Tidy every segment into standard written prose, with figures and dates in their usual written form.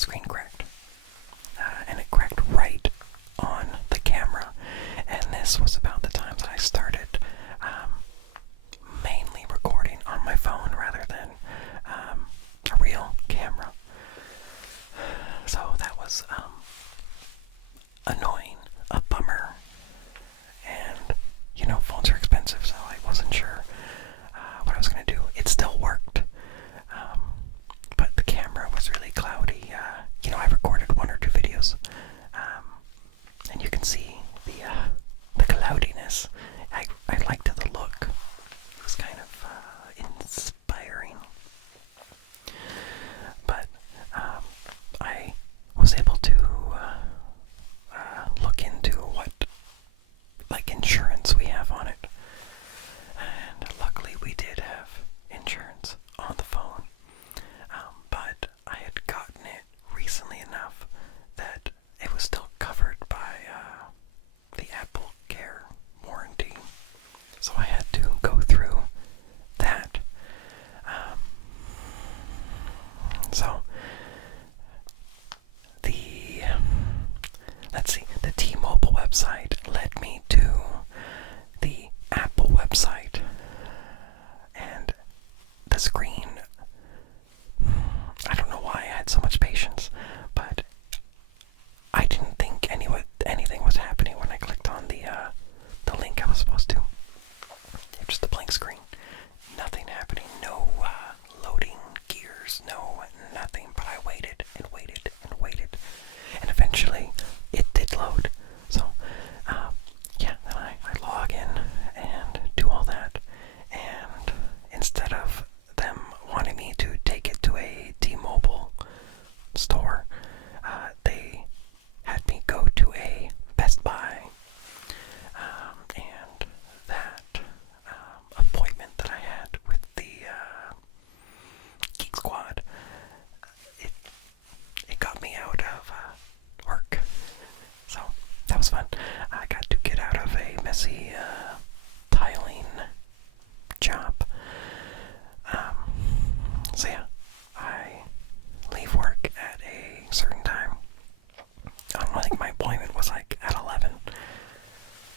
screen cracked. And it cracked right on the camera. And this was about the time that I started mainly recording on my phone rather than a real camera. So that was annoying, a bummer. And, phones are expensive, so I wasn't sure what I was going to do. It still worked. But the camera was really cloudy. I recorded 1 or 2 videos. And you can see the cloudiness. I liked the look. It was kind of inspiring. But I was able to look into what insurance we have on it. And luckily we did have insurance on the phone. But I had gotten it recently enough that it was still covered by the Apple Care warranty. So I had to go through that. So the T-Mobile website led me to the Apple website, and the screen, I don't know why I had so much patience, but I didn't think anything was happening when I clicked on the link I was supposed to. Just a blank screen. Nothing happening. No loading gears. No nothing. But I waited and waited and waited. And eventually it did load. So, then I log in and do all that. And instead of them wanting me to take it to a T-Mobile store, they had me go to a Best Buy. And that appointment that I had with the Geek Squad, it got me out of work. So that was fun. I got to get out of a messy tiling job. So yeah, I leave work at a certain time. I think my appointment was at 11.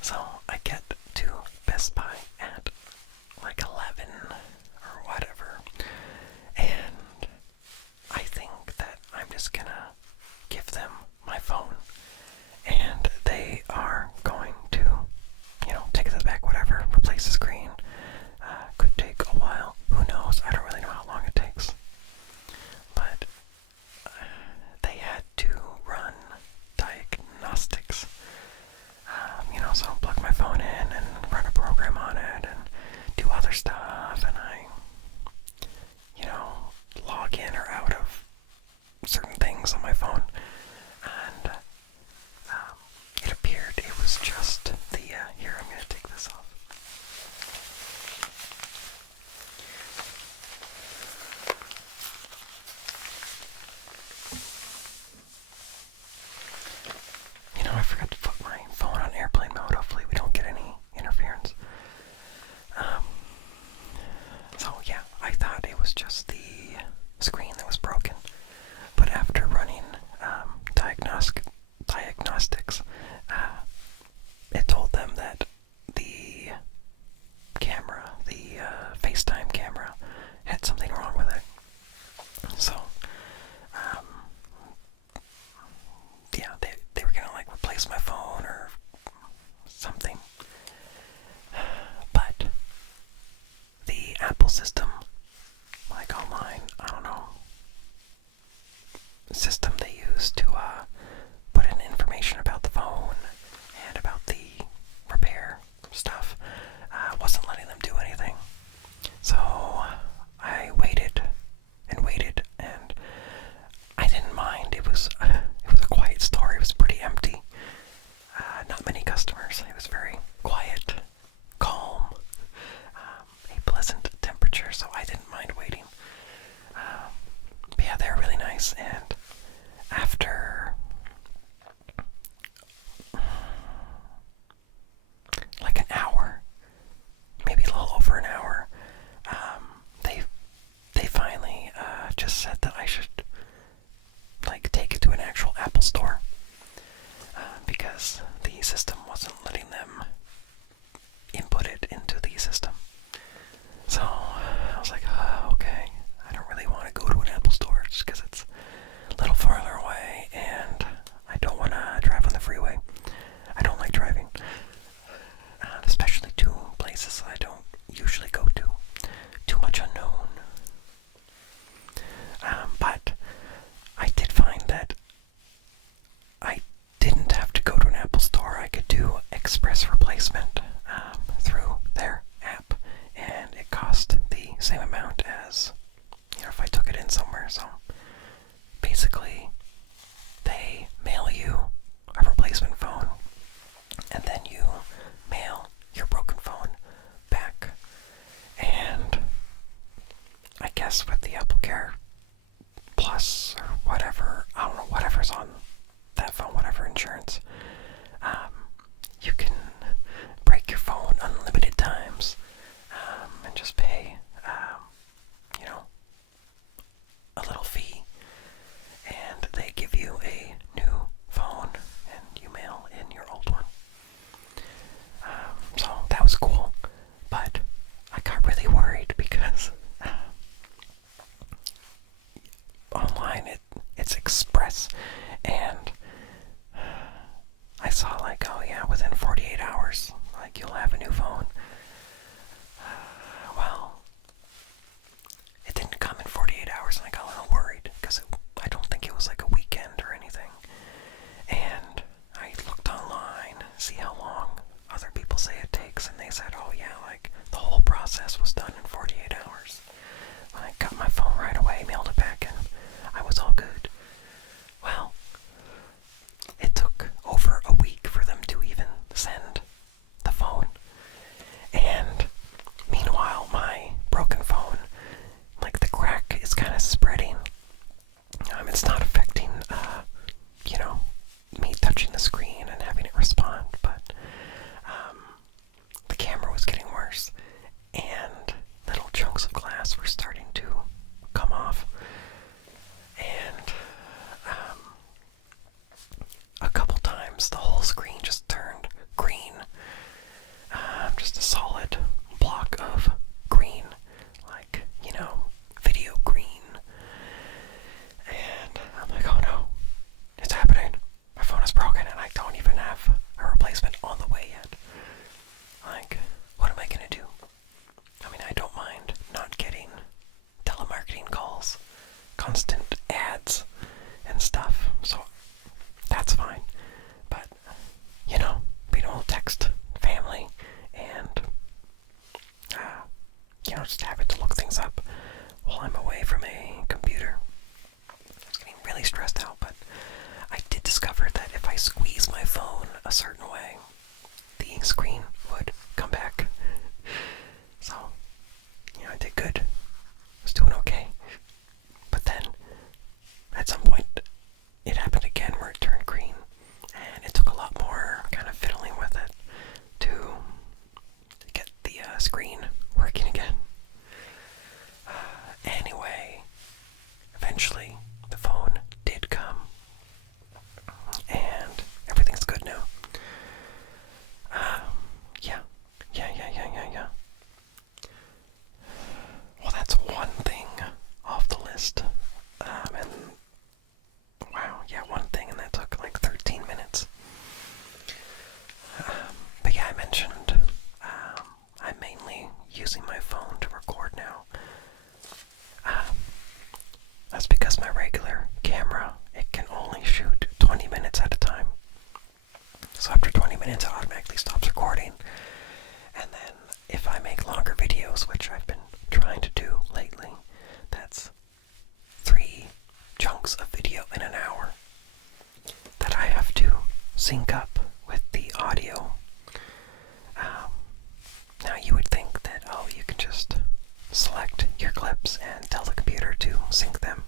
So I get to Best Buy at 11 or whatever. And I think that I'm just gonna give them my phone. And they are going to, take it to the back, whatever, replace the screen. Could take a while. Who knows? I don't really know how long it takes. But they had to run diagnostics. So I'll plug my phone in and run a program on it and do other stuff, and I, log in or out of certain things on my phone, and it appeared it was just the, here, I'm going to take this off. I forgot to put my phone on airplane mode. Hopefully we don't get any interference. So yeah, I thought it was just the screen that was broken. But after running diagnostics, it told them that the camera, the FaceTime camera, had something wrong with it. So, yeah, they were gonna replace my phone or something. But the Apple system, online, Store because the system wasn't letting them input it into the system. So I was like, oh, okay, I don't really want to go to an Apple Store just because it's a little farther away and I don't want to drive on the freeway. I don't like driving, especially to places I don't usually go to. Too much unknown. But I did find that I didn't have to go to an Apple Store. I could do express replacement through their app, and it cost the same amount as, if I took it in somewhere. So basically, they mail you a replacement phone, and then you mail your broken phone back. And I guess with the Apple Care Plus or whatever, I don't know, whatever's on that phone, whatever insurance, you can break your phone unlimited times and just pay, a little fee, and they give you a new phone and you mail in your old one. So that was cool, but I got really worried because online it's express, and I saw like, oh yeah, within 48 hours, like, you'll have a new phone. Well, it didn't come in 48 hours, and I got a little worried because I don't think it was like a weekend or anything. And I looked online, see how long other people say it takes, and they said, oh yeah, like, the whole process was done in 48 hours. I got my phone right away, mailed it back, and I was all good. Well, it took over a week for them to even send the phone. And meanwhile, my broken phone, like, the crack is kind of spreading. It's not affecting, me touching the screen and having it respond, but the camera was getting worse, and little chunks of glass were starting to come off. And a couple times the whole screen just turned green. Just a solid block of green, like, video green. And I'm like, oh no, it's happening. My phone is broken and I don't even have a replacement on the way yet. Like, what am I gonna do? I mean, I don't mind not getting telemarketing calls, constant ads and stuff, so that's fine. But, being able to text family and, just have it to look things up while I'm away from a computer, I was getting really stressed out. But I did discover that if I squeeze my phone a certain way, the screen would come back. So, I did good. I was doing okay. But then, at some point, it happened again where it turned green. And it took a lot more kind of fiddling with it to get the screen working again. Anyway, eventually, the phone did come. And everything's good now. Yeah. Well, that's one thing off the list. And wow, yeah, one thing, and that took like 13 minutes. But yeah, I mentioned I'm mainly using my phone to record now. That's because my regular camera, it can only shoot 20 minutes at a time. So after 20 minutes, it automatically stops recording. And then if I make longer videos, which I've been trying to do lately, that's 3 chunks of video in an hour that I have to sync up with the audio. Now you would think that, you can just select your clips and tell the computer to sync them.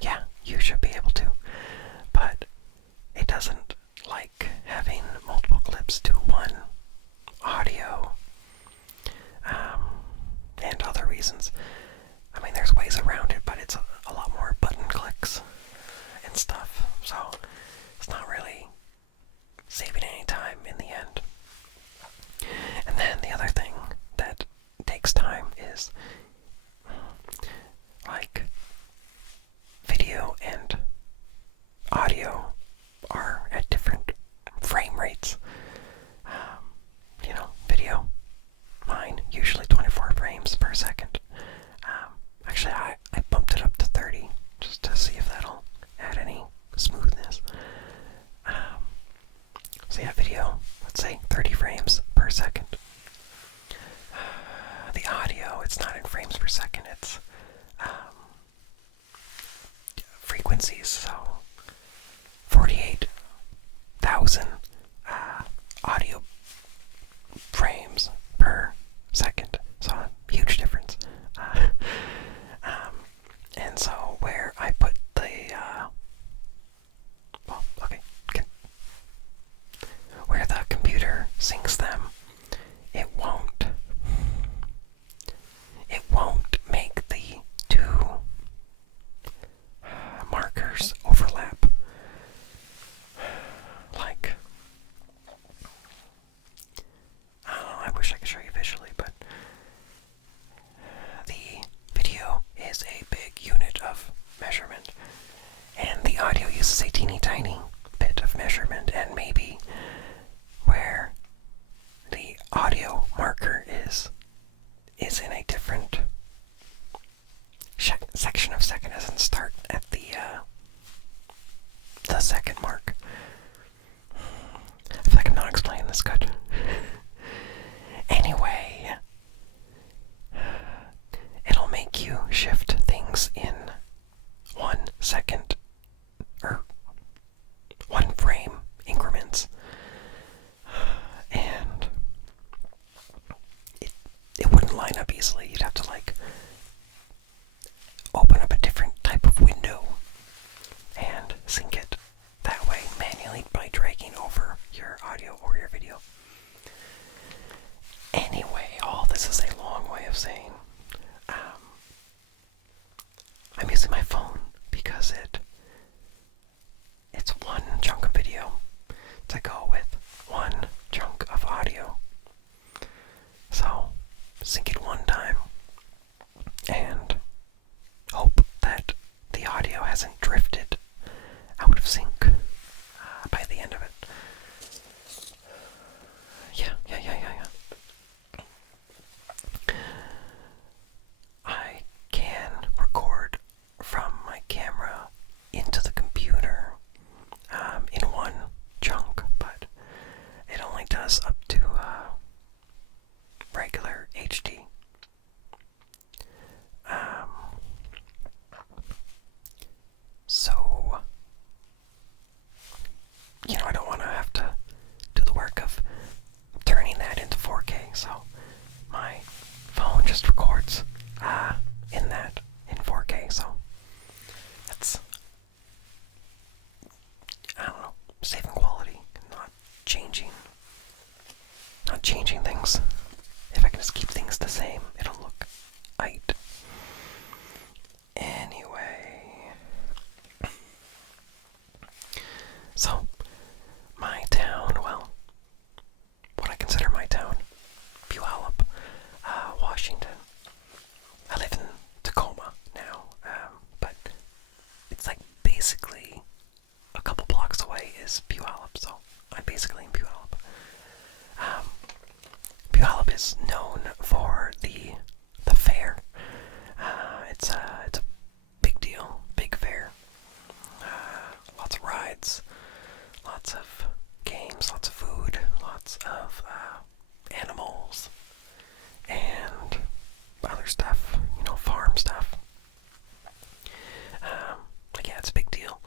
Yeah, you should be able to. But it doesn't like having multiple clips to one audio. And other reasons. I mean, there's ways around it, but it's a lot more button clicks and so it's not really saving any time in the end. And then the other thing that takes time is like video and audio are at different frame rates. Video, mine usually 24 frames per second. Actually, I bumped it up to 30 just to see if that'll add any smoothness. So yeah, video, let's say 30 frames per second. The audio, it's not in frames per second, it's frequencies, so 48,000 audio frames per second, so a huge difference. And so where I put the, where the computer syncs them, it won't make the two markers overlap. Like, I don't know, I wish I could show you visually, but the video is a big unit of measurement, and the audio uses a teeny tiny bit of measurement, and maybe where the audio marker is in a different section of second. It doesn't start at the second mark. I feel like I'm not explaining this good. Anyway, it'll make you shift things in 1 second or 1 frame increments, and it wouldn't line up easily. You'd have to like open up a different type of window and sync it that way manually by dragging over your audio or your video. Anyway, all this is a long way of saying I'm using my phone because it's 1 chunk of video to go with 1 chunk of audio. So sync it 1 time and hope that the audio hasn't drifted out of sync by the end of it. Yeah. I can record from my camera into the computer in 1 chunk, but it only does up to regular HD. So, I don't want to have to do the work of turning that into 4K, so my phone just records in 4K, so that's, I don't know, saving quality, not changing things. If I can just keep things the same, it'll look aight. Anyway, so my town, well, what I consider my town, Puyallup, Washington. I live in Tacoma now, but it's like basically a couple blocks away is Puyallup, so I'm basically in Puyallup. Puyallup is known for the fair. It's a big deal, big fair. Lots of rides, lots of games, lots of food, lots of animals, and other stuff, farm stuff. Yeah, it's a big deal.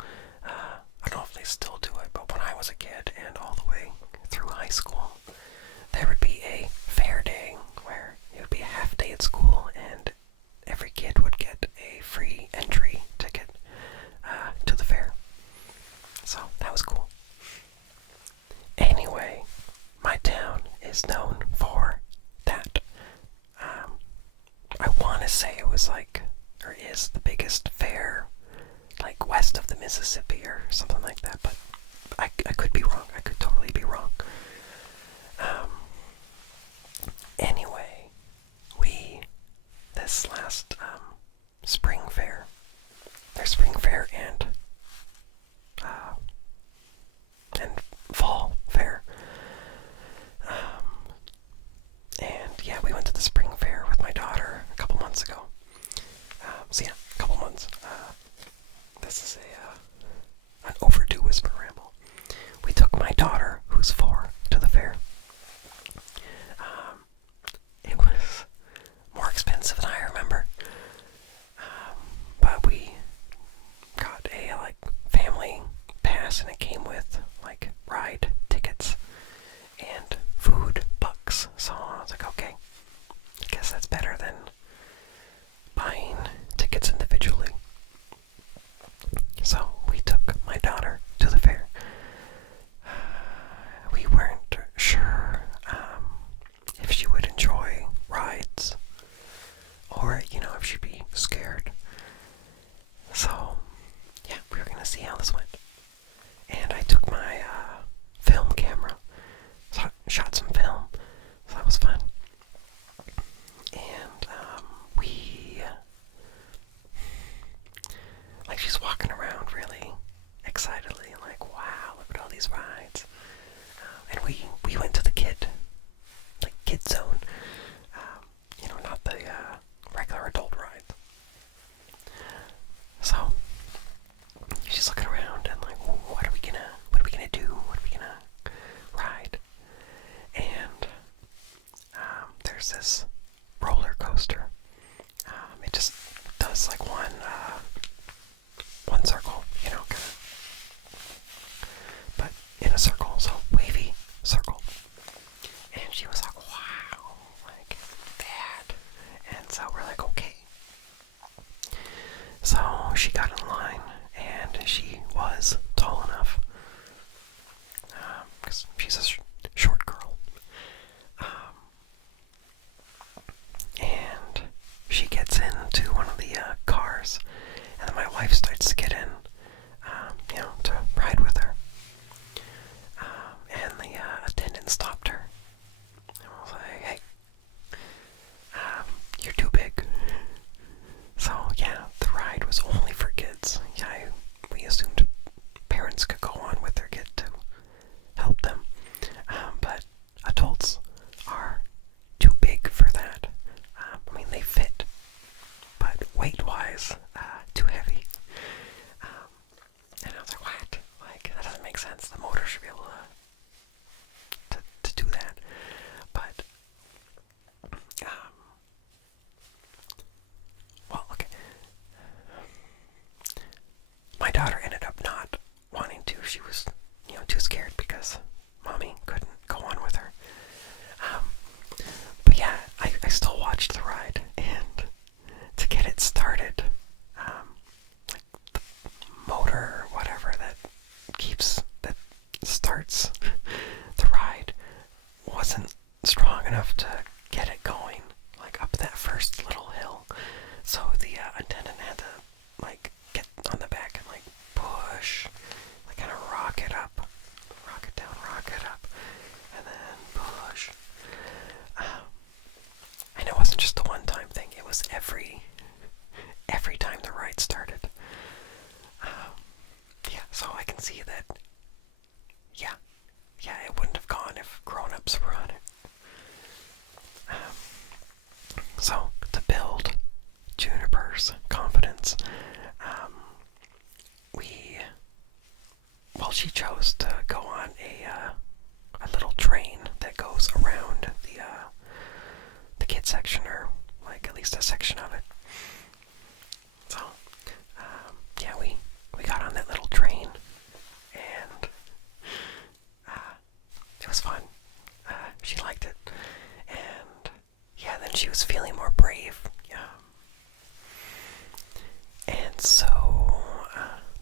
I don't know if they still do it, but when I was a kid and all the way through high school, there would be a fair day where it would be a half day at school, and every kid would get Mississippi or something like that, but I could be wrong. I could totally be wrong. Anyway, this last spring fair, there's spring fair and fall fair. And yeah, we went to the spring fair with my daughter a couple months ago. So yeah, a couple months. This is an overdue whisper ramble. We took my daughter, who's 4, to the fair. It was more expensive than I remember. But we got a family pass, and it came with ride tickets and food bucks. So I was like, okay, I guess that's better than buying tickets individually. So we took my daughter to the fair. We weren't sure if she would enjoy rides or, if she'd be scared. So, yeah, we were going to see how this went. And I took my film camera, so I shot some film, so that was fun. And she's walking around really excitedly, wow, look at all these rides. And we went to the kid zone, not the regular adult rides. So she's looking around and what are we gonna do? What are we gonna ride? And there's this roller coaster. It just does one circle, kind of, but in a circle, so wavy circle. And she was like, wow, that. And so we're like, okay. So she got in line, and she was tall enough, because she's a short girl. And she gets into one of the cars, and then my wife starts to get in, to ride with her. And the attendant stopped her. And I was like, hey, you're too big. So yeah, the ride was only for kids. Yeah, we assumed parents could go on with their kid to help them. But adults are too big for that. They fit, but weight-wise, too heavy. And I was like, what? That doesn't make sense. The motor should be able to do that. But, well, okay. My daughter ended up not wanting to. She was, too scared because mommy couldn't go on with her. But yeah, I still watched the ride, and to get it started, the motor or whatever that starts the ride wasn't strong enough to get it going, up that first little hill. So the attendant had to, get on the back and, push, kind of rock it up, rock it down, rock it up, and then push. And it wasn't just a one-time thing, it was every time the ride started. Yeah, so I can see that, yeah, it wouldn't have gone if grown-ups were on it. So, to build Juniper's confidence, she chose to go on a little train that goes around the kid section, or at least a section of it. So, yeah, we got on that little train, and it was fun. She liked it, and yeah, then she was feeling more brave. And so,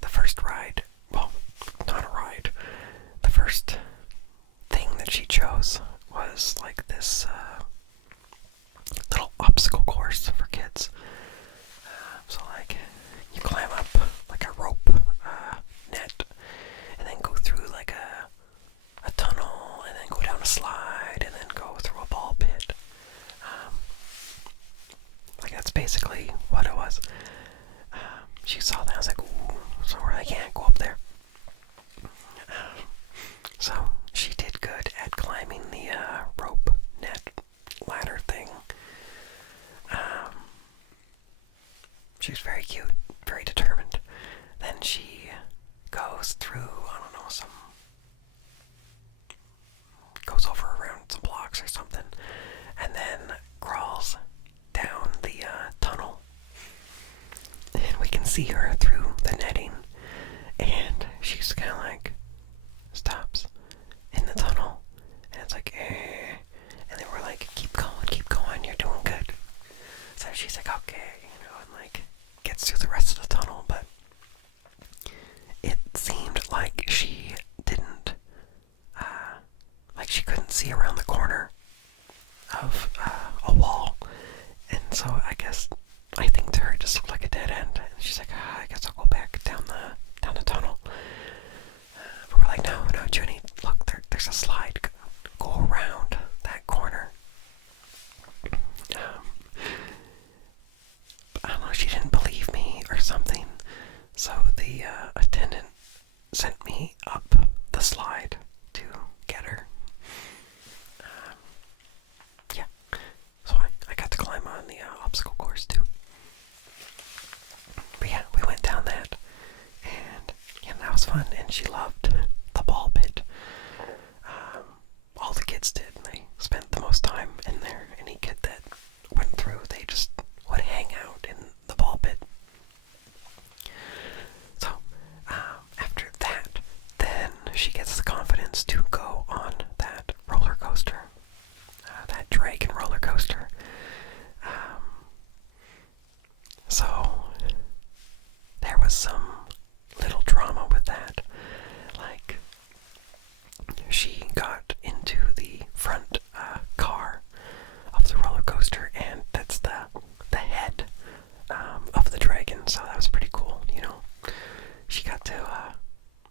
the first ride, well, not a ride, the first thing that she chose was this little obstacle course for kids. So you climb up a rope see her through the netting, and she's kind of like stops in the tunnel, and it's like, eh. And then we're like, keep going, you're doing good. So she's like, okay, and like gets through the rest of the tunnel, but it seemed like she didn't, like she couldn't see around the corner of a wall, and so I think to her it just looked like a dead end, and she's like, I guess I'll go back down the tunnel. But we're like, no, Junie, look, there's a slide. Go around that corner. I don't know, she didn't believe me or something, so the attendant sent me up the slide to get her. Yeah, so I got to climb on the obstacle course too. But yeah, we went down that, and yeah, that was fun, and she loved the ball pit. All the kids did, and they spent the most time in there. Any kid that went through, they just would hang out in the ball pit. So, after that, then she gets the confidence to go on that roller coaster, that dragon roller coaster. So, there was some little drama with that. Like, she got into the front car of the roller coaster, and that's the head of the dragon, so that was pretty cool, She got to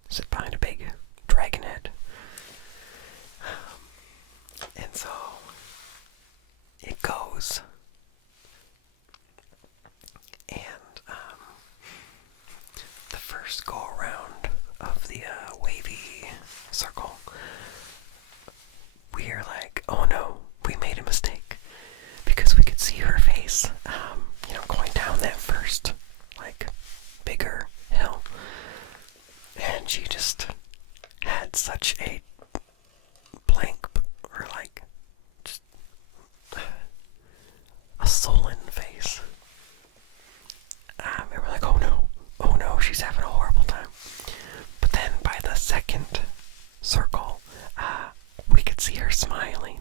sit behind a big dragon head. And so it goes, and the first go around of the wavy circle, we're like, oh no, we made a mistake, because we could see her face, going down that first, like, bigger hill, and she just had such a blank, or like, just a sullen face. And we're like, oh no, she's having a horrible time. But then by the second circle, we could see her smiling,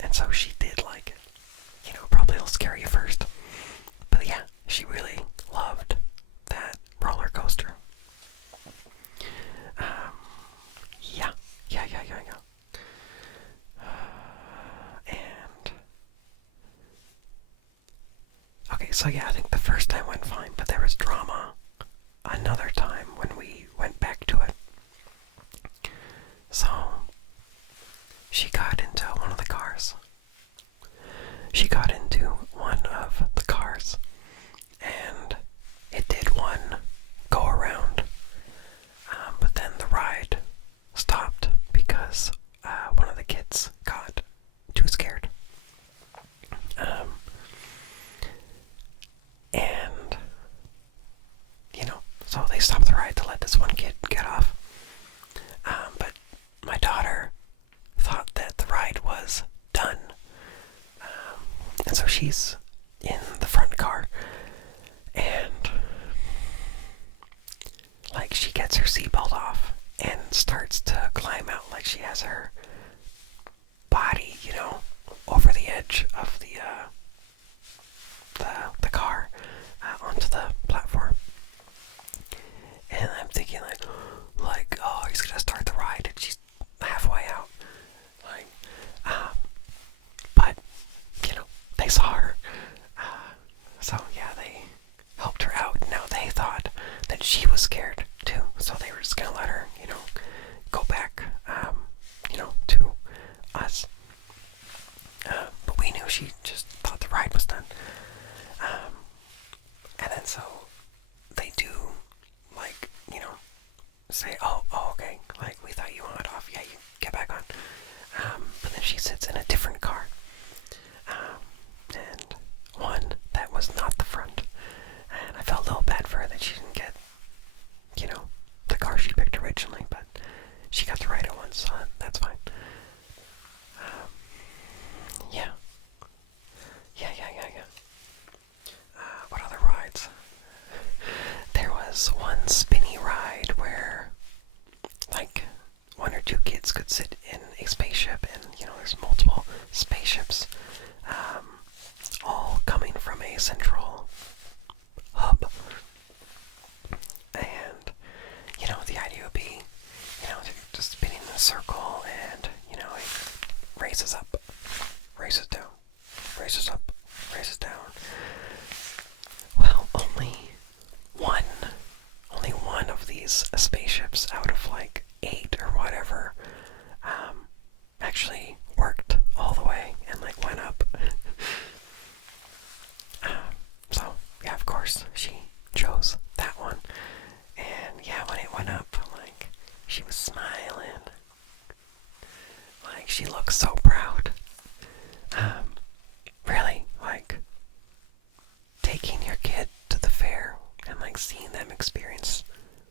and so she did like it. Probably a little scary at first, but yeah, she really loved that roller coaster. Yeah. And okay, so yeah, I think the first time went fine, but there was drama another time when we went back to it. So she got into one of the cars. And it did one go around, but then the ride stopped because one of the kids got too scared. And, so they stopped the ride to let this one kid get off. But my daughter thought that the ride was done. And so she's in the front car, and like she gets her seatbelt off and starts to climb out, like she has her body, over the edge of the car onto the platform. And I'm thinking like, oh, he's gonna start the ride, and she's halfway out. But they saw her, so yeah, they helped her out. Now they thought that she was scared too, so they were just gonna let her, go back, to us. But we knew she just thought the ride was done. And then so they do, like, say, oh, okay, like, we thought you wanted off, yeah, you get back on. But then she sits in a different car, and one that was not the front, and I felt a little bad for her that she didn't get, the car she picked originally, but she got the right one, so that's fine. Yeah. What other rides? one spinny ride where, like, one or two kids could sit in a spaceship, and, there's multiple spaceships, all coming from a central hub. And, the idea would be, they're just spinning in a circle, and, it races up, races down, races up, races down. Well, only one of these spaceships out of like 8 or whatever actually worked all the way and like went up. So yeah, of course she chose that one. And yeah, when it went up, like, she was smiling, like she looked so proud. Really, like, taking your kid to the fair and like seeing them experience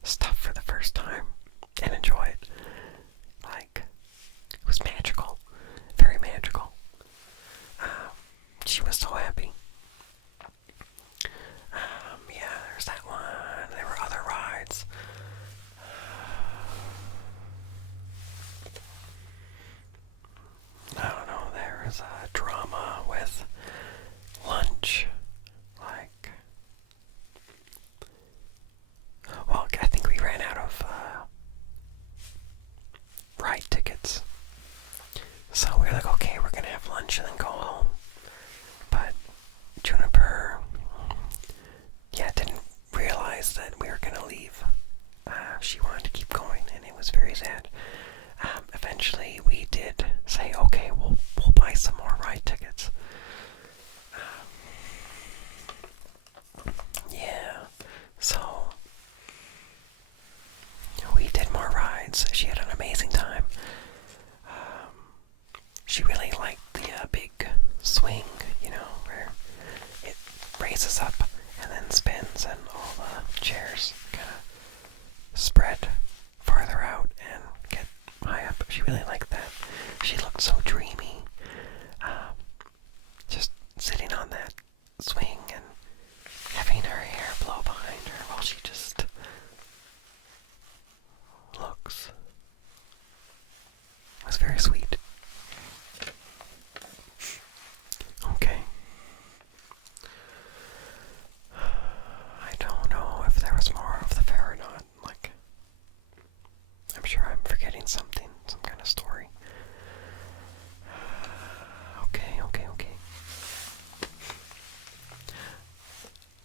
stuff for the first time and enjoy it, like, it was magical, very magical. She was so happy. Yeah, there's that one. There were other rides. I don't know, there was a drama with lunch. Like, well, I think we ran out of ride tickets. So we were like, okay, we're gonna have lunch and then go home. But Juniper, yeah, didn't realize that we were gonna leave. She wanted to keep going, and it was very sad. Eventually, we did say, okay, we'll buy some more ride tickets. Yeah, so we did more rides. She had an amazing time. She really liked the big swing, where it raises up and then spins, and all the chairs kind of spread farther out and get high up. She really liked that. She looked so dreamy, just sitting on that swing and having her hair blow behind her while she just looks. It was very sweet. Okay. I don't know if there was more of the fair or not. Like, I'm sure I'm forgetting something, some kind of story. Okay.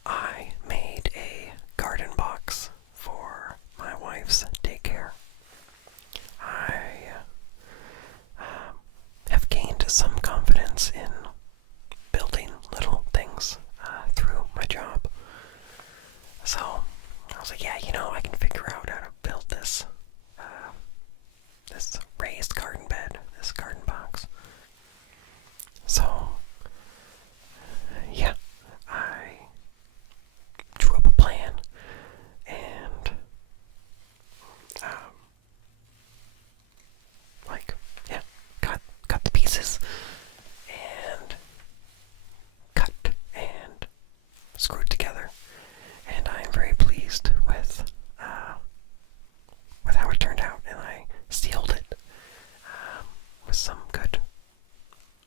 I made a garden box for my wife's daycare. I have gained some confidence in building little things through my job. So I was like, yeah, I can figure out how to build this this raised garden bed, this garden box. So yeah, I drew up a plan and got the pieces and cut and screwed together, and I am very pleased with how it turned out. And I sealed it with some good,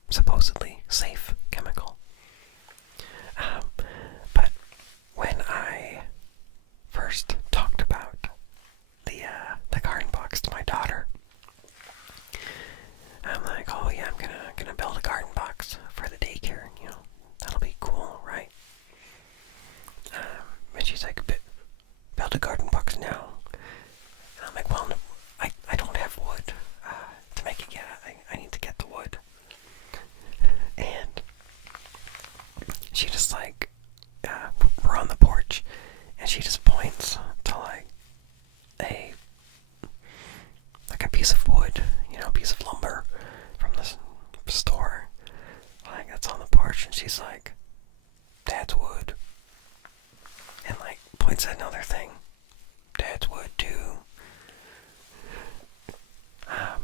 supposedly safe chemical. But when I first talked about the garden box to my daughter, I'm like, oh yeah, I'm gonna build a garden box for the daycare. That'll be cool, right? And she's like, build a garden box now. And I'm like, well, no, I don't have wood to make it yet. I need to get the wood. And she just like, we're on the porch, and she just points to like a piece of wood, a piece of lumber from the store, like, that's on the porch, and she's like, that's wood. And like points at another thing, that's wood too. I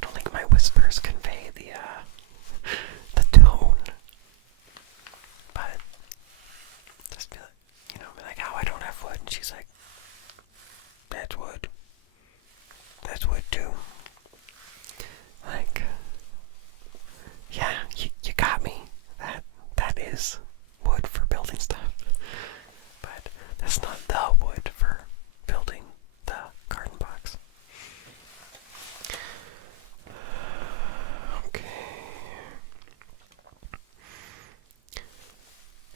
don't think my whispers convey the tone, but just be like, oh, I don't have wood, and she's like, That's wood. That's wood too. Like, yeah, you got me. That is wood for building stuff. But that's not the wood for building the garden box. Okay.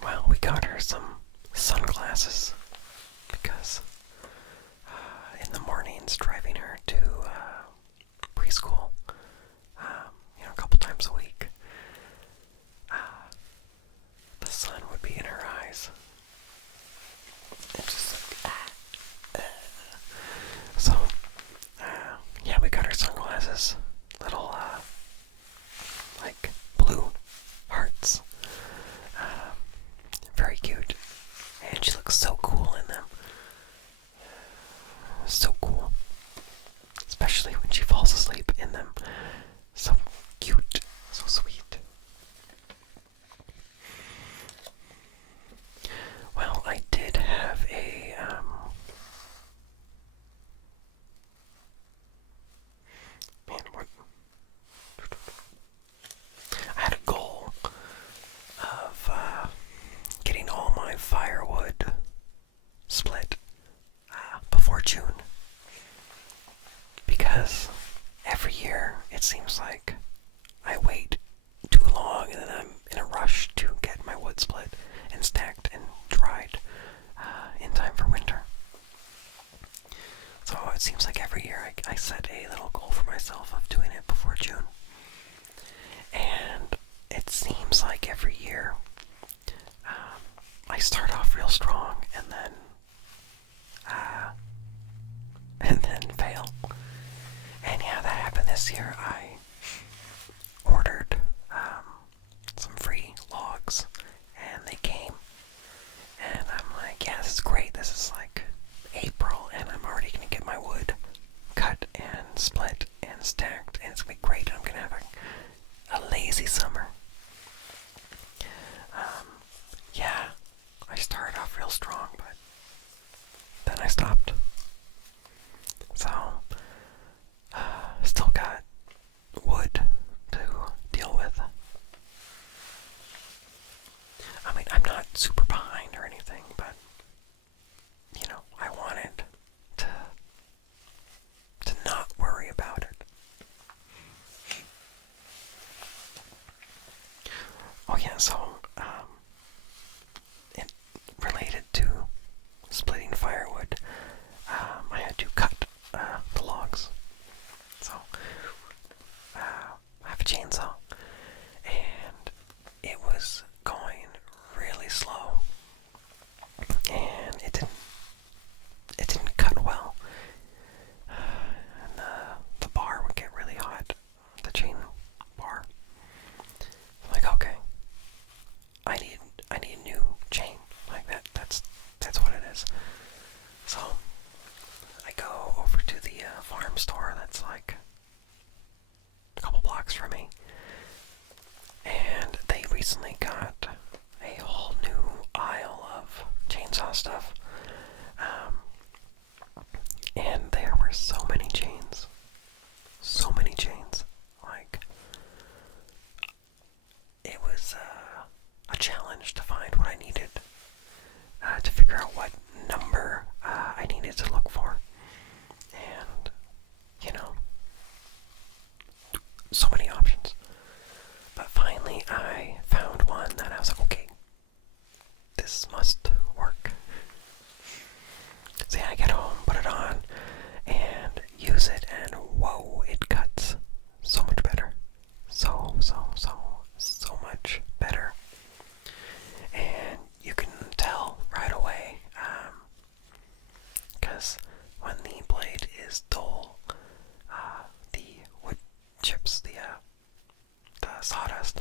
Well, we got her some sunglasses because in the mornings driving her to preschool, a couple times a week, the sun would be in her eyes. And just like, So, yeah, we got her sunglasses. Little, like, blue hearts. Very cute. And she looks so cool in them. So cool. Especially when she falls asleep in them. So cute. So sweet. Well, I did have a, I had a goal of, getting all my firewood split before June. Because every year it seems like I wait too long and then I'm in a rush to get my wood split and stacked and dried in time for winter. So it seems like every year I set a little goal for myself of doing it before June. And it seems like every year I start off real strong and then fail. And yeah, that happened this year. I ordered some free logs, and they came. And I'm like, yeah, this is great. This is like April, and I'm already going to get my wood cut and split and stacked, and it's going to be great. I'm going to have a lazy summer. Yeah, I started off real strong, but then I stopped. So, still got wood to deal with. I mean, I'm not super behind or anything, but, I wanted to not worry about it. Oh yeah, so, it related to splitting firewood, I had to cut the logs. So, I have a chainsaw, and it was going really slow, and it didn't cut well, and the bar would get really hot, the chain bar. I'm like, okay, I need a new chain, like that's what it is. So I go over to the farm store that's like a couple blocks from me, and they recently got a whole new aisle of chainsaw stuff, and there were so many chains, like, it was a challenge to find what I needed, to figure out what number I needed to look for, and, so many options. But finally I found one that I was like, okay, this must work. So yeah, I get home, put it on, and use it, and whoa, it cuts so much better. So much better. And you can tell right away, because when the blade is dull, the wood chips, the sawdust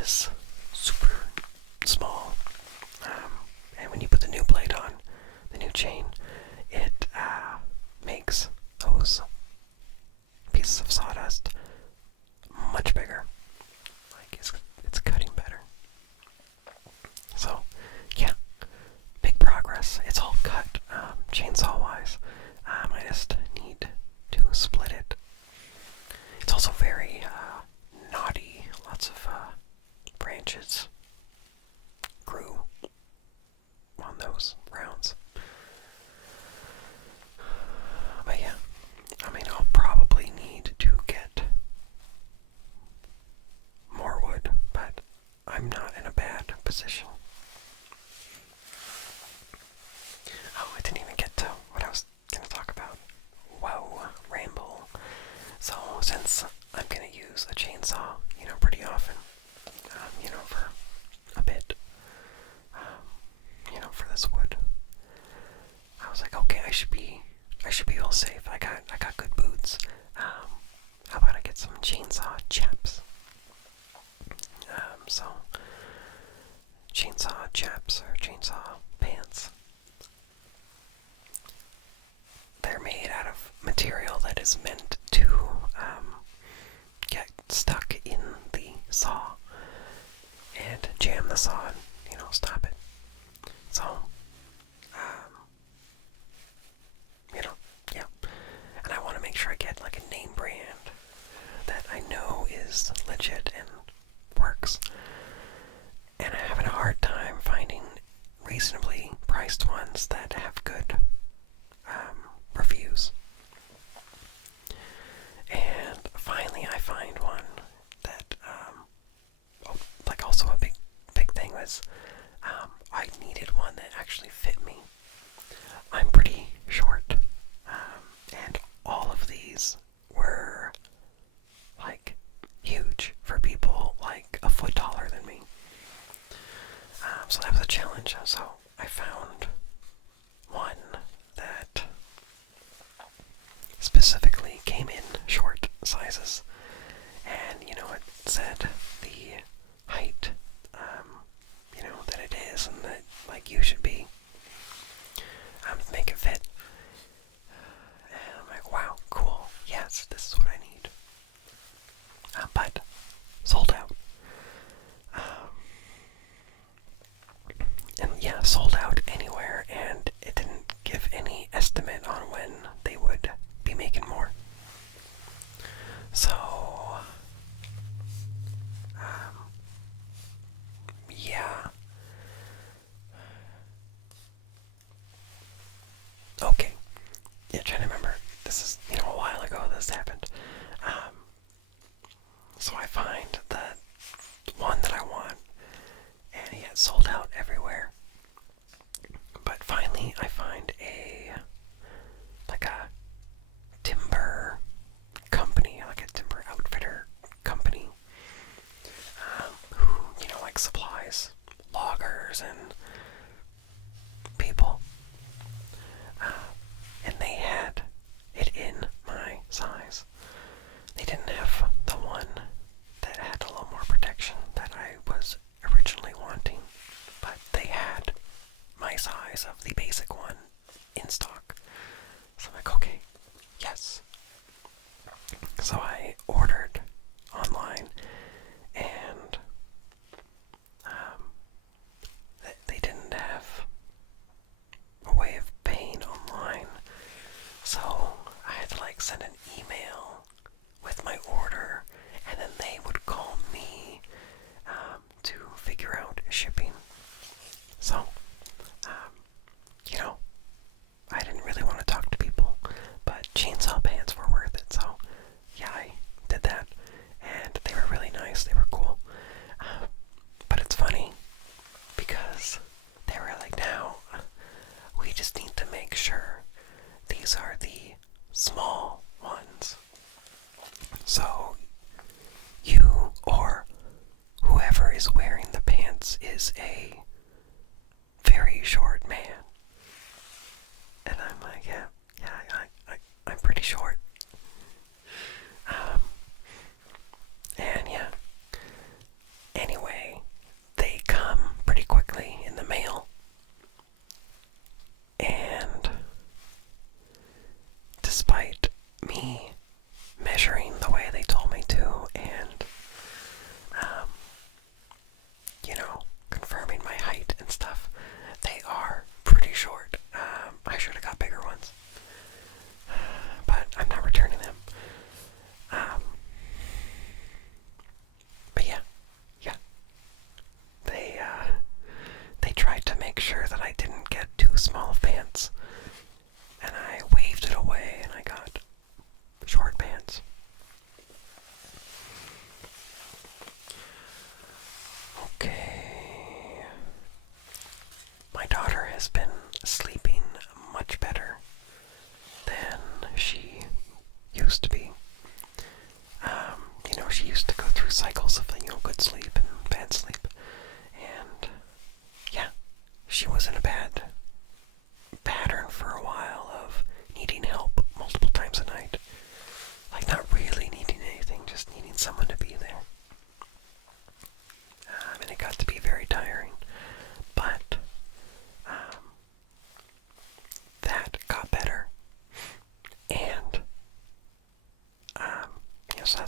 is super small. And when you put the new blade on, the new chain, it makes those pieces of sawdust much bigger. Like, it's cutting better. So, yeah, big progress. It's all cut, chainsaw-wise. branches grew on those rounds. But yeah, I mean, I'll probably need to get more wood, but I'm not in a bad position. Oh, I didn't even get to what I was going to talk about. Whoa, Ramble. So, since I'm going to use a chainsaw, pretty often, for a bit, for this wood, I was like, okay, I should be all safe. I got good boots. How about I get some chainsaw chaps? So chainsaw chaps or chainsaw pants. They're made out of material that is meant to get stuck in the saw and jam the saw and, stop it. So, yeah. And I want to make sure I get like a name brand that I know is legit and works. And I'm having a hard time finding reasonably priced ones that have good reviews. And finally I find one that, also a big thing was, I needed one that actually fit me. I'm pretty short, and all of these were, huge for people, a foot taller than me. So that was a challenge. So I found one that specifically came in short sizes, and it said the height, that it is, and that you should be, make it fit. And I'm like, wow, cool, yes, this is what I need. But sold out. And yeah, sold out anywhere, and it didn't give any estimate on when they would be making more. So, yeah. Okay. Yeah, trying to remember. This is, a while ago this happened. So I find that one that I want, and yeah, it's sold out everywhere. But finally, I find a timber company, a timber outfitter company, who, supplies loggers and people. And they had it in my size. They didn't have the one that had a little more protection that I was originally wanting, but they had my size of the basic one in stock. So I'm like, okay, yes. So I ordered online, and they didn't have a way of paying online. So I had to send an email with my order, and then they would call me to figure out shipping. So, I didn't really want to talk to people, but chainsaw pants were worth it. So, yeah, I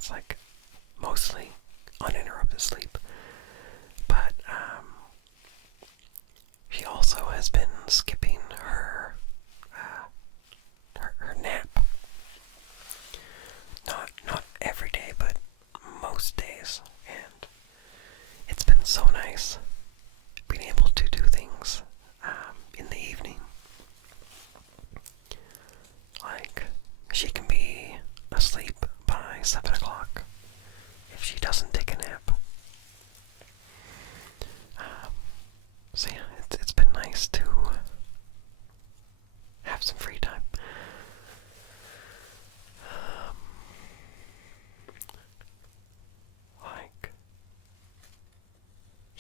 It's like mostly uninterrupted sleep. But she also has been skipping her nap. Not every day, but most days, and it's been so nice being able to do things in the evening. Like, she can be asleep by 7 o'clock if she doesn't take a nap. So yeah, it's been nice to have some free time.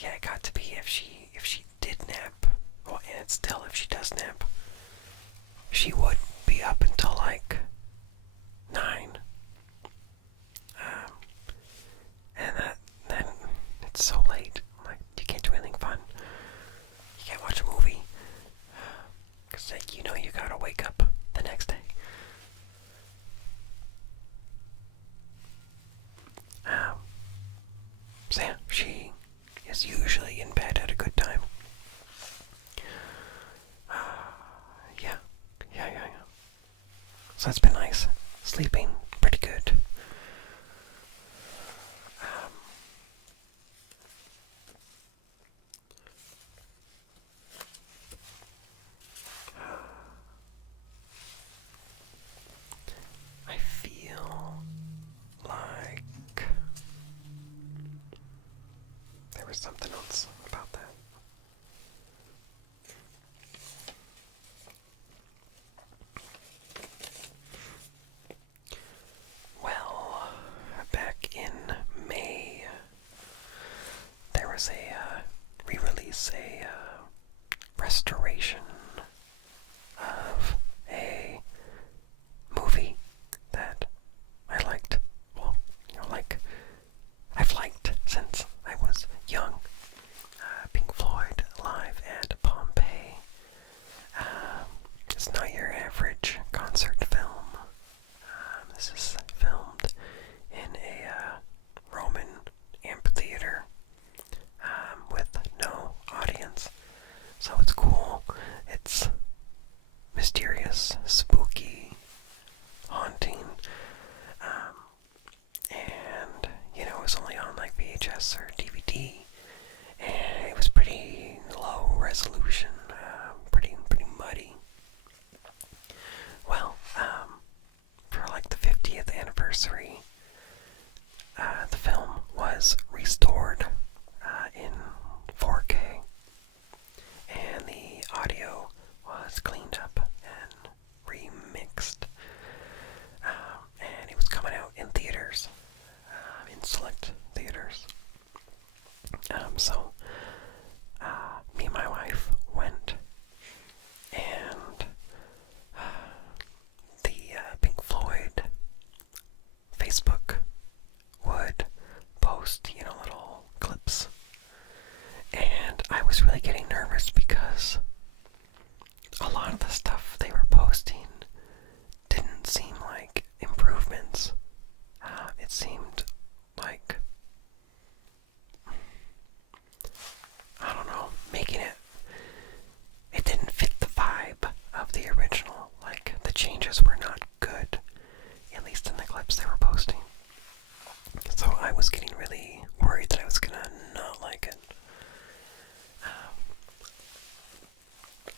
Yeah, it got to be if she did nap, well, and it's still if she does nap, she would be up until like 9. And then it's so late. Like, you can't do anything fun. You can't watch a movie. Because, like, you know you gotta wake up the next day. So yeah, she is usually in bed at a good time. Yeah. So it's been nice. Sleeping pretty good. I feel like there was something else about that. Well, back in May, there was a re-release, a restoration of a movie that I liked. Well, like, I've liked since I was young. Pink Floyd live at Pompeii. It's not your average concert film. This is filmed in a Roman amphitheater with no audience. So it's cool. It's mysterious, spooky, haunting. And, it was only on like VHS or DVD. And it was pretty low resolution, pretty muddy. Well, for like the 50th anniversary, the film was restored in 4K, and the audio was cleaned up and remixed, and it was coming out in theaters, in select theaters. So me and my wife went, and the Pink Floyd Facebook would post, little clips. And I was really getting nervous because a lot of the stuff they were posting didn't seem like improvements. It seemed like, I don't know, it didn't fit the vibe of the original. Like, the changes were not good, at least in the clips they were posting. So I was getting really worried that I was gonna not like it.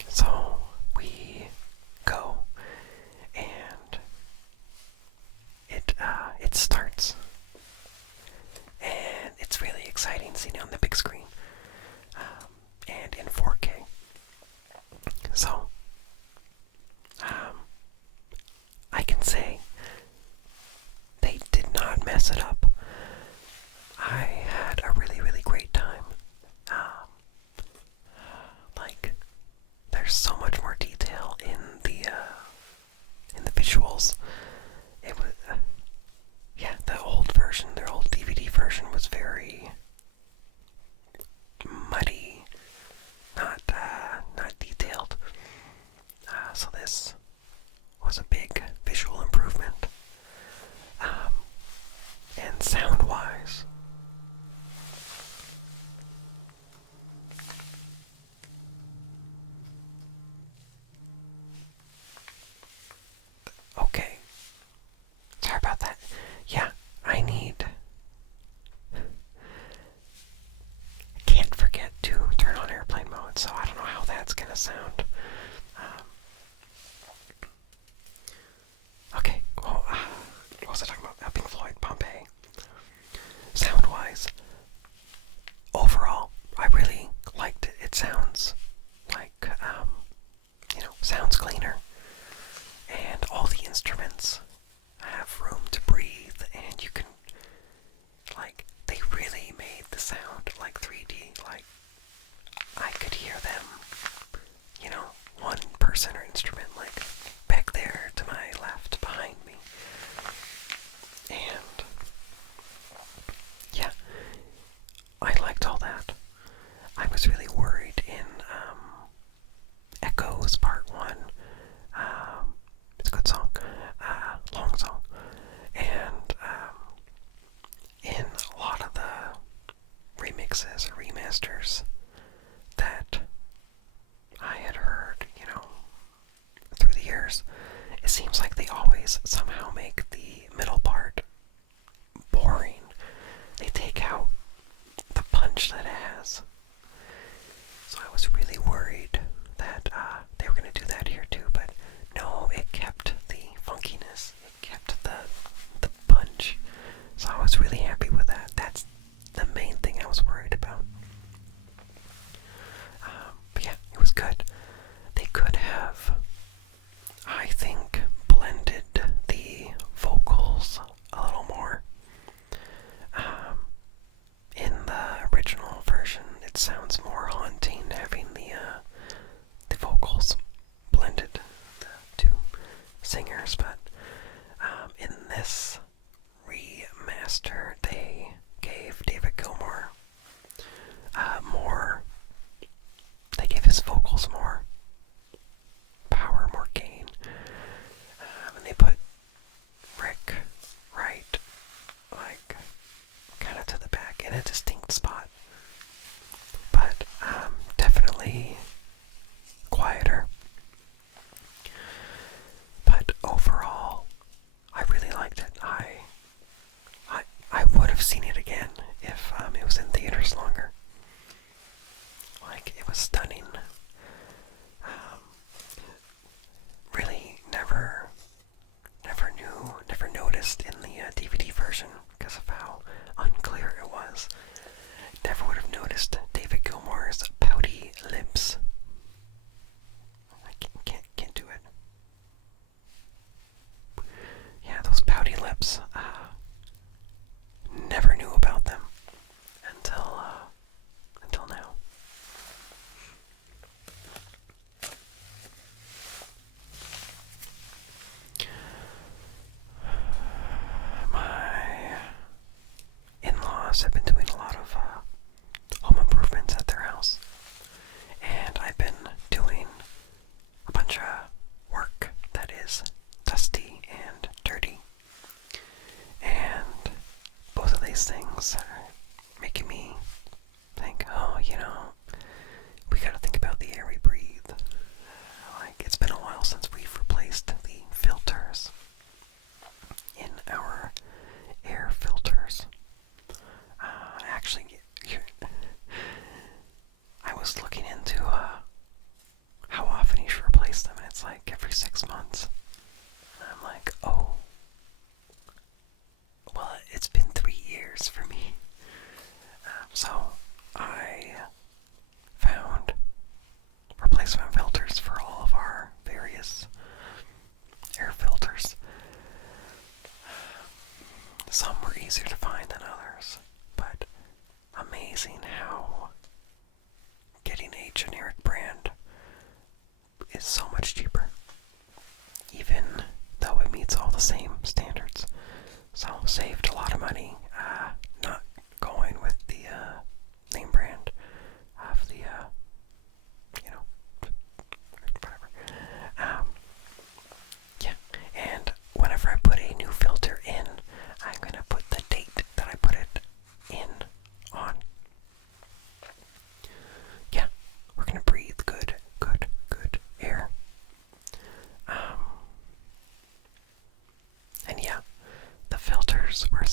So we go, and it starts, and it's really exciting seeing it on the big screen, and in 4K. So I can say they did not mess it up. I had a really, really great time. Like, there's so much more detail in the visuals. It was, the old version, their old DVD version, was very muddy, not detailed. So this was a big visual improvement. And instruments have room to breathe, and you can, like, they really made the sound like 3D. Like, I could hear them, you know, one person or instrument, like, back there to my left behind me. And, yeah, I liked all that. I was really worried in Echoes Part 1. It's a good song, long song. And in a lot of the remixes or remasters that I had heard, you know, through the years, it seems like they always somehow make the middle part boring. They take out the punch that it has. So I was really worried that they were going to do that here too, but no, it kept the funkiness. It kept the punch. So I was really happy with that. That's the main thing I was worried about. But yeah, it was good. They could have, I think, blended the vocals a little more. In the original version, it sounds more haunting having the vocals blended, the two singers, but in this remaster, they gave David Gilmour they gave his vocals more power, more gain, and they put Rick right, like, kind of to the back in a distinct spot, but definitely quieter. But overall, I really liked it. I would have seen it again if it was in theaters longer. Like, it was stunning. Really never noticed in the DVD version because of how unclear it was. Never would have noticed David Gilmour's pouty lips. I can't do it. Yeah, those pouty lips. Never knew about them until now. My in-laws have been doing a lot of home improvements at their house, and I've been doing a bunch of work that is dusty and dirty, and both of these things are making me think, oh, you know, we gotta think about the air we breathe. Like, it's been a while since we've replaced the filters in our air filters. Actually, I was looking into how often you should replace them, and it's like every 6 months. And I'm like, oh, well, it's been 3 years for me. So I found replacement filters for all of our various air filters. Some were easier to find than others, but amazing how getting a generic brand is so much cheaper, even though it meets all the same standards. So saved a lot of money not going with the name brand of the you know, whatever. Yeah, and whenever I put a new filter in, I'm gonna put the date that I put it in on. Yeah, we're gonna breathe good air. And yeah, the filters were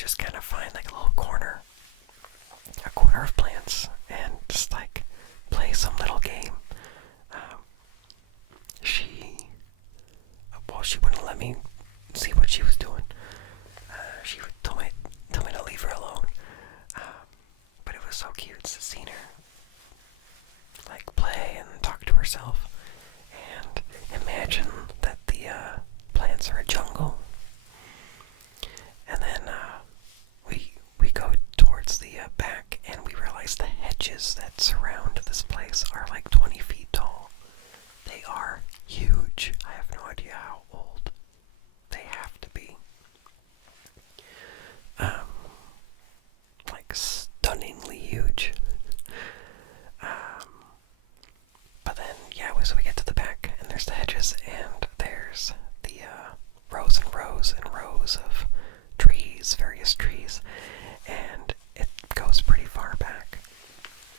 just kind of find like a little corner, of plants, and just like play some little game. She wouldn't let me see what she was doing. She would tell me to leave her alone. But it was so cute to see her like play and talk to herself, and imagine that the plants are a jungle. And then we go towards the back, and we realize the hedges that surround this place are like 20 feet tall. They are huge. I have no idea how old they have to be. Like stunningly huge. But then, yeah, so we get to the back, and there's the hedges, and there's the rows and rows and rows of trees, various trees, and it goes pretty far back.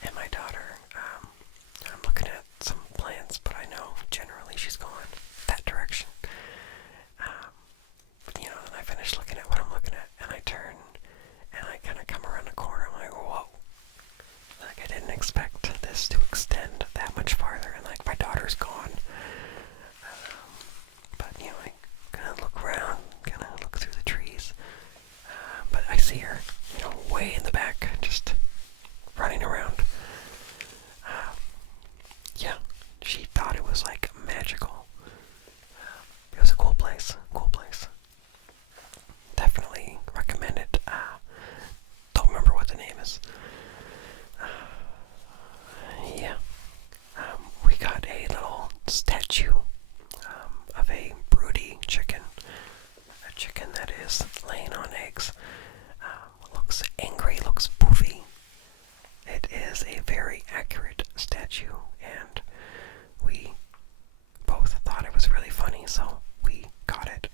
And my daughter, I'm looking at some plants, but I know generally she's going that direction. But, and I finish looking at what I'm looking at, and I turn, and I kind of come around the corner. I'm like, whoa. Like, I didn't expect this to extend that much farther, and like, my daughter's gone. But, I kind of look around, kind of look through the trees. But I see her, way in the back, just running around. Yeah, she thought it was like magical. It was a cool place, Definitely recommend it. Don't remember what the name is. Yeah. We got a little statue of a broody chicken. A chicken that is laying on eggs. Looks angry, looks poofy. It is a very accurate statue, and we both thought it was really funny, so we got it.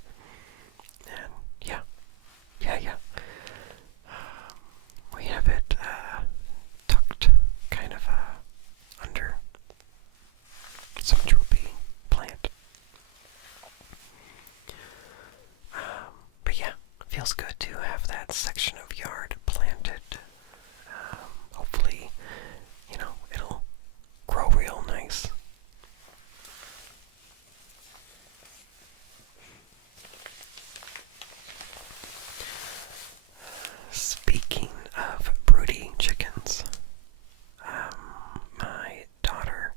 And yeah. We have it tucked kind of under some droopy plant. But yeah, feels good to have that section of yard planted. Hopefully, it'll grow real nice. Speaking of broody chickens, my daughter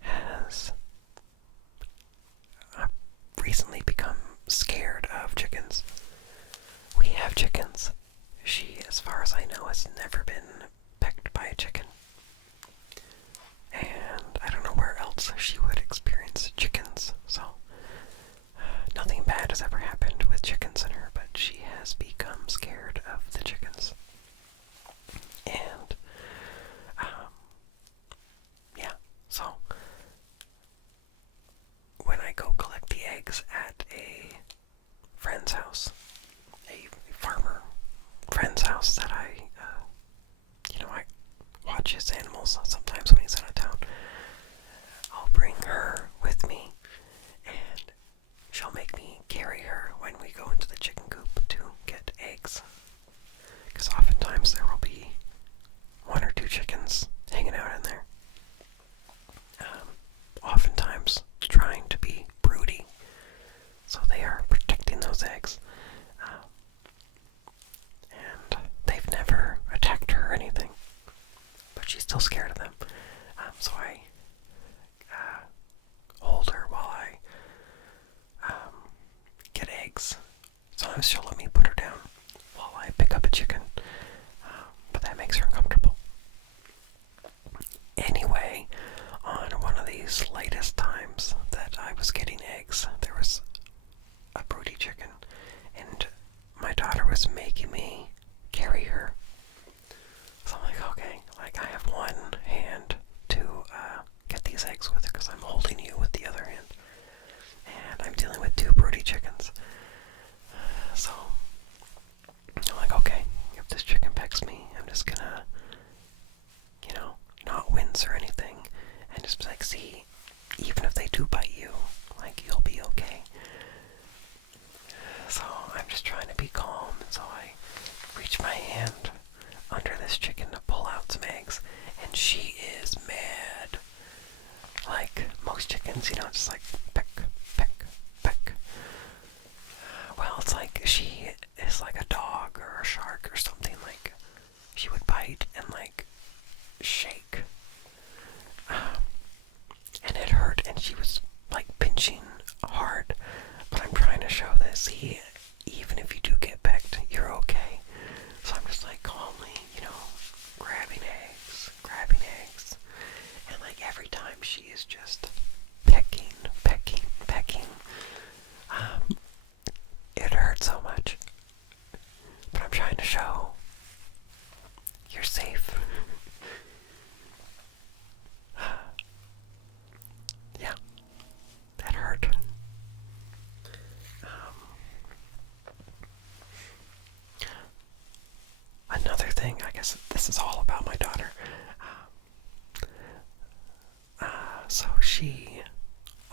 has recently become scared of chickens. We have chickens. She, as far as I know, has never been pecked by a chicken. And I don't know where else she would experience chickens, so nothing bad has ever happened with chickens in her, but she has become scared of the chickens. And, yeah, so when I go collect the eggs at a friend's house, a farmer friend's house that I watch his animals sometimes when he's out of town, I'll bring her with me, and she'll make me carry her when we go into the chicken coop to get eggs. Because oftentimes there will be 1 or 2 chickens hanging out in there. Oftentimes trying to be broody, so they are protecting those eggs. And they've never attacked her or anything, but she's still scared of them. So I hold her while I get eggs. Sometimes she'll let me put her down while I pick up a chicken, but that makes her uncomfortable. Anyway, on one of these latest times that I was getting eggs, there was a broody chicken, and my daughter was making me carry her. So I'm like, okay, like I have one hand to get these eggs with, because I'm holding you with the other hand, and I'm dealing with 2 broody chickens. So I'm like, okay, if this chicken pecks me, I'm just gonna, not wince or anything, and just be like, see, even if they do bite you, like, you'll be okay. So I'm just trying to be calm, and so I reach my hand under this chicken to pull out some eggs, and she is mad. Like most chickens, you know, just like peck, peck, peck. Well, it's like she is like a dog or a shark or something. Like she would bite and like shake, and it hurt, and she was like pinching hard. But I'm trying to show this. See, even if you do get pecked, you're okay. So I'm just like calmly, you know, grabbing eggs, and like every time she is just pecking, pecking, pecking. It hurts so much, but I'm trying to show you're safe. Yeah, that hurt. Another thing, I guess this is all about my daughter. So she,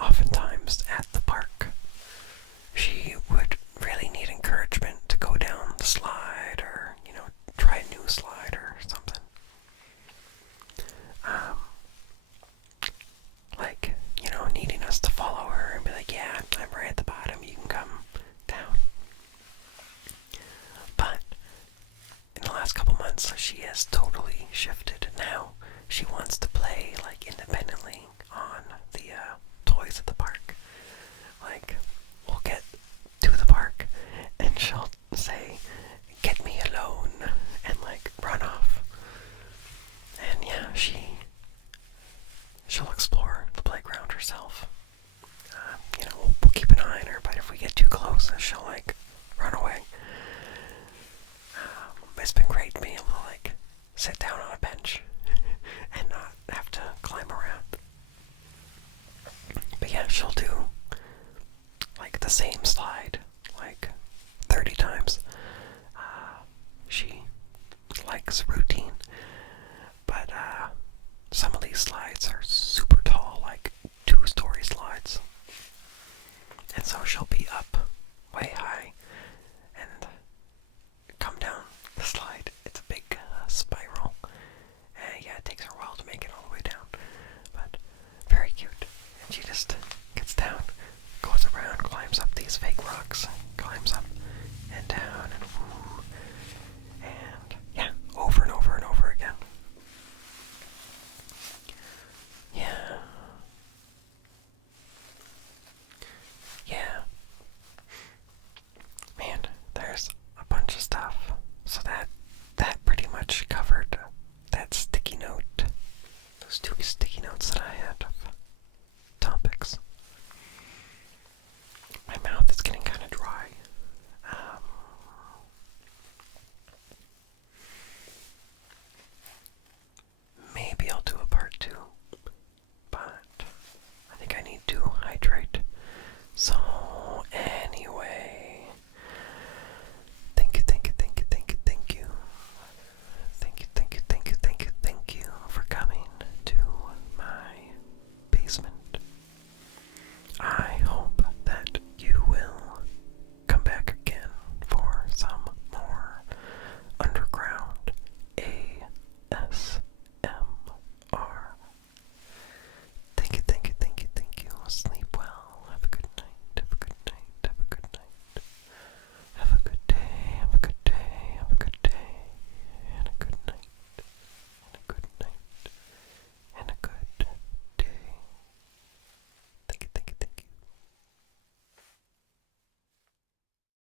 oftentimes at the park, she would really need encouragement to go down the slide or, you know, try a new slide or something. Like, you know, needing us to follow her and be like, yeah, I'm right at the bottom, you can come down. But in the last couple months, she has totally shifted. Now she wants to play like independently on the toys at the park. Like, we'll get to the park and she'll say, "Get me alone," and like run off. And yeah, she'll explore the playground herself. You know, we'll keep an eye on her, but if we get too close, she'll like run away. It's been great being able to like sit down